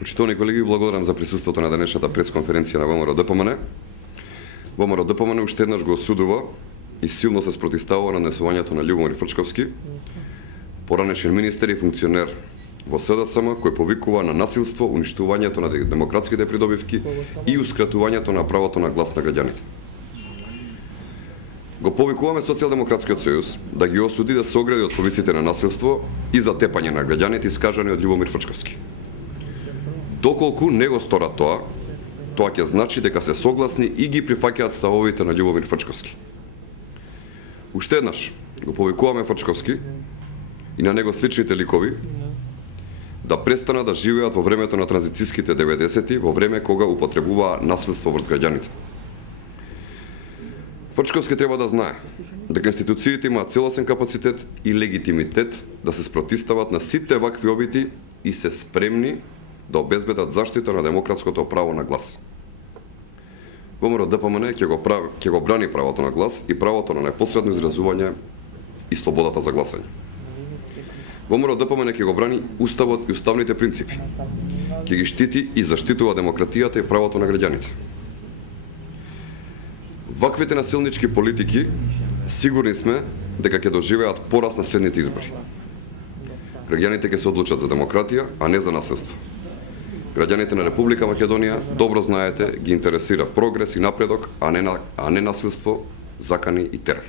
Почитувани колеги, благодарам за присуството на денешната пресконференција на ВМРО-ДПМН. ВМРО-ДПМН уште еднаш го осудува и силно се спротивставува на однесувањето на Љубомир Фрчковски, поранешен министер и функционер во СДСМ, кој повикува на насилство, уништувањето на демократските придобивки и ускратувањето на правото на глас на граѓаните. Го повикуваме Социјалдемократскиот сојуз да ги осуди да се огради од повиците на насилство и затепање на граѓаните искажани од Љубомир Фрчковски. Доколку не го сторат тоа ќе значи дека се согласни и ги прифаќаат ставовите на Љубомир Фрчковски. Уште еднаш го повикуваме Фрчковски и на него сличните ликови да престанат да живеат во времето на транзицијските 90-ти, во време кога употребуваа насилство врз граѓаните. Фрчковски треба да знае дека институциите имаат целосен капацитет и легитимитет да се спротивстават на сите вакви обиди и се спремни да обезбедат заштита на демократското право на глас. ВМРО-ДПМН ќе го брани правото на глас и правото на непосредно изразување и слободата за гласање. ВМРО-ДПМН ќе го брани уставот и уставните принципи. Ќе ги штити и заштитува демократијата и правото на граѓаните. Ваквите насилнички политики сигурни сме дека ќе доживеат пораз на следните избори. Граѓаните ќе се одлучат за демократија, а не за насилство. Граѓаните на Република Македонија, добро знаете, ги интересира прогрес и напредок, а не насилство, закани и терор.